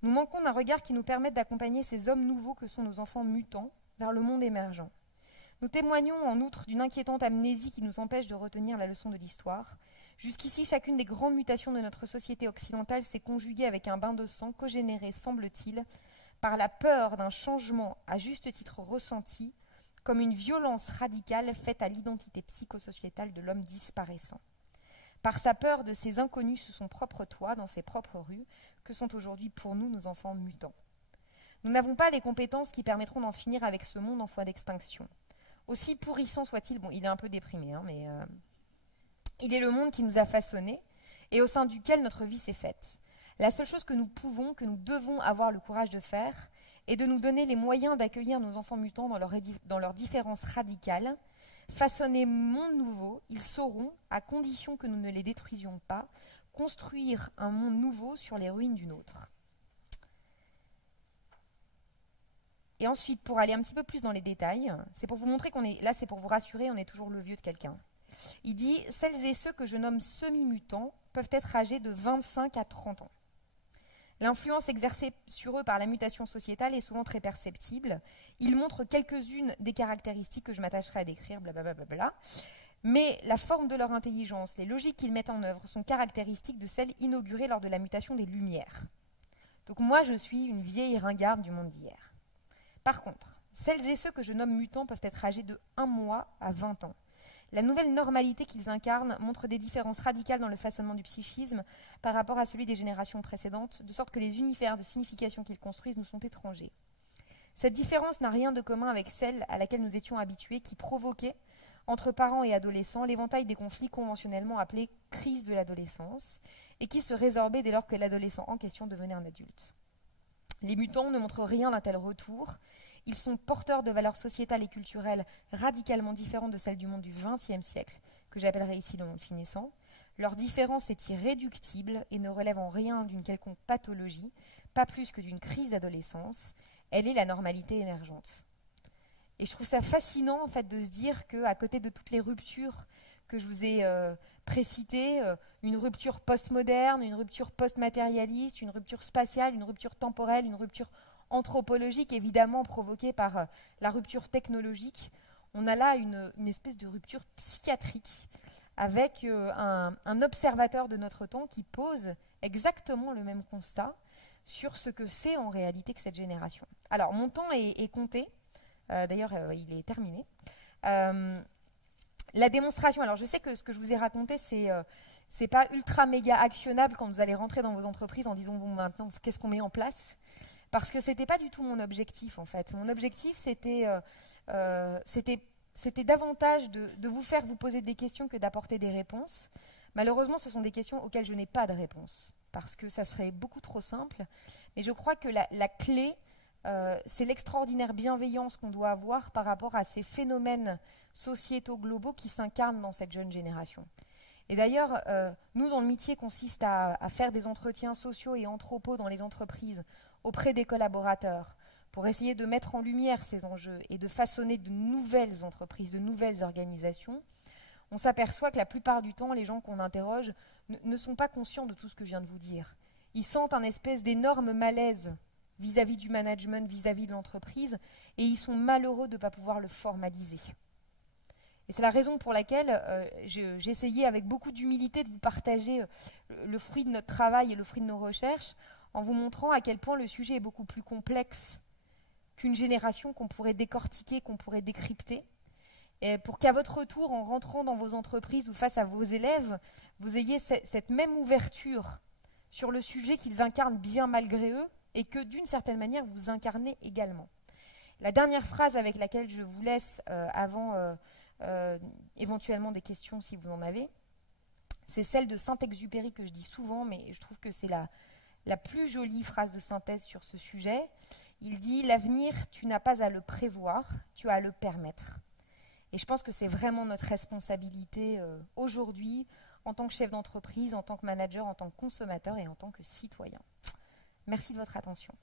Nous manquons d'un regard qui nous permette d'accompagner ces hommes nouveaux que sont nos enfants mutants vers le monde émergent. Nous témoignons en outre d'une inquiétante amnésie qui nous empêche de retenir la leçon de l'histoire. Jusqu'ici, chacune des grandes mutations de notre société occidentale s'est conjuguée avec un bain de sang cogénéré, semble-t-il, par la peur d'un changement à juste titre ressenti, comme une violence radicale faite à l'identité psychosociétale de l'homme disparaissant. Par sa peur de ces inconnus sous son propre toit, dans ses propres rues, que sont aujourd'hui pour nous nos enfants mutants. Nous n'avons pas les compétences qui permettront d'en finir avec ce monde en voie d'extinction. Aussi pourrissant soit-il, bon, il est un peu déprimé, hein, mais il est le monde qui nous a façonnés et au sein duquel notre vie s'est faite. La seule chose que nous pouvons, que nous devons avoir le courage de faire, est de nous donner les moyens d'accueillir nos enfants mutants dans leurs différences radicales. Façonner monde nouveau, ils sauront, à condition que nous ne les détruisions pas, construire un monde nouveau sur les ruines d'une autre. Et ensuite, pour aller un petit peu plus dans les détails, c'est pour vous montrer qu'on est là, c'est pour vous rassurer, on est toujours le vieux de quelqu'un. Il dit « Celles et ceux que je nomme semi-mutants peuvent être âgés de 25 à 30 ans. L'influence exercée sur eux par la mutation sociétale est souvent très perceptible. Ils montrent quelques-unes des caractéristiques que je m'attacherai à décrire, blablabla. Mais la forme de leur intelligence, les logiques qu'ils mettent en œuvre sont caractéristiques de celles inaugurées lors de la mutation des Lumières. Donc moi, je suis une vieille ringarde du monde d'hier. Par contre, celles et ceux que je nomme mutants peuvent être âgés de 1 mois à 20 ans. La nouvelle normalité qu'ils incarnent montre des différences radicales dans le façonnement du psychisme par rapport à celui des générations précédentes, de sorte que les univers de signification qu'ils construisent nous sont étrangers. Cette différence n'a rien de commun avec celle à laquelle nous étions habitués, qui provoquait, entre parents et adolescents, l'éventail des conflits conventionnellement appelés « crise de l'adolescence » et qui se résorbaient dès lors que l'adolescent en question devenait un adulte. Les mutants ne montrent rien d'un tel retour. Ils sont porteurs de valeurs sociétales et culturelles radicalement différentes de celles du monde du XXe siècle, que j'appellerai ici le monde finissant. Leur différence est irréductible et ne relève en rien d'une quelconque pathologie, pas plus que d'une crise d'adolescence. Elle est la normalité émergente. Et je trouve ça fascinant en fait, de se dire qu'à côté de toutes les ruptures que je vous ai précitées, une rupture postmoderne, une rupture post-matérialiste, une rupture spatiale, une rupture temporelle, une rupture anthropologique, évidemment provoquée par la rupture technologique, on a là une espèce de rupture psychiatrique avec un observateur de notre temps qui pose exactement le même constat sur ce que c'est en réalité que cette génération. Alors, mon temps est compté. D'ailleurs, il est terminé. La démonstration, alors je sais que ce que je vous ai raconté, c'est pas ultra méga actionnable quand vous allez rentrer dans vos entreprises en disant, bon, maintenant, qu'est-ce qu'on met en place ? Parce que c'était pas du tout mon objectif, en fait. Mon objectif, c'était davantage de vous faire vous poser des questions que d'apporter des réponses. Malheureusement, ce sont des questions auxquelles je n'ai pas de réponse, parce que ça serait beaucoup trop simple. Mais je crois que la clé, c'est l'extraordinaire bienveillance qu'on doit avoir par rapport à ces phénomènes sociétaux globaux qui s'incarnent dans cette jeune génération. Et d'ailleurs, nous, dans le métier, consiste à faire des entretiens sociaux et anthropos dans les entreprises auprès des collaborateurs pour essayer de mettre en lumière ces enjeux et de façonner de nouvelles entreprises, de nouvelles organisations. On s'aperçoit que la plupart du temps, les gens qu'on interroge ne sont pas conscients de tout ce que je viens de vous dire. Ils sentent un espèce d'énorme malaise vis-à-vis du management, vis-à-vis de l'entreprise, et ils sont malheureux de ne pas pouvoir le formaliser. Et c'est la raison pour laquelle j'ai essayé avec beaucoup d'humilité de vous partager le fruit de notre travail et le fruit de nos recherches, en vous montrant à quel point le sujet est beaucoup plus complexe qu'une génération qu'on pourrait décortiquer, qu'on pourrait décrypter. Et pour qu'à votre retour, en rentrant dans vos entreprises ou face à vos élèves, vous ayez cette même ouverture sur le sujet qu'ils incarnent bien malgré eux et que d'une certaine manière, vous incarnez également. La dernière phrase avec laquelle je vous laisse avant éventuellement des questions si vous en avez, c'est celle de Saint-Exupéry que je dis souvent, mais je trouve que c'est la plus jolie phrase de synthèse sur ce sujet. Il dit « L'avenir, tu n'as pas à le prévoir, tu as à le permettre ». Et je pense que c'est vraiment notre responsabilité aujourd'hui, en tant que chef d'entreprise, en tant que manager, en tant que consommateur et en tant que citoyen. Merci de votre attention.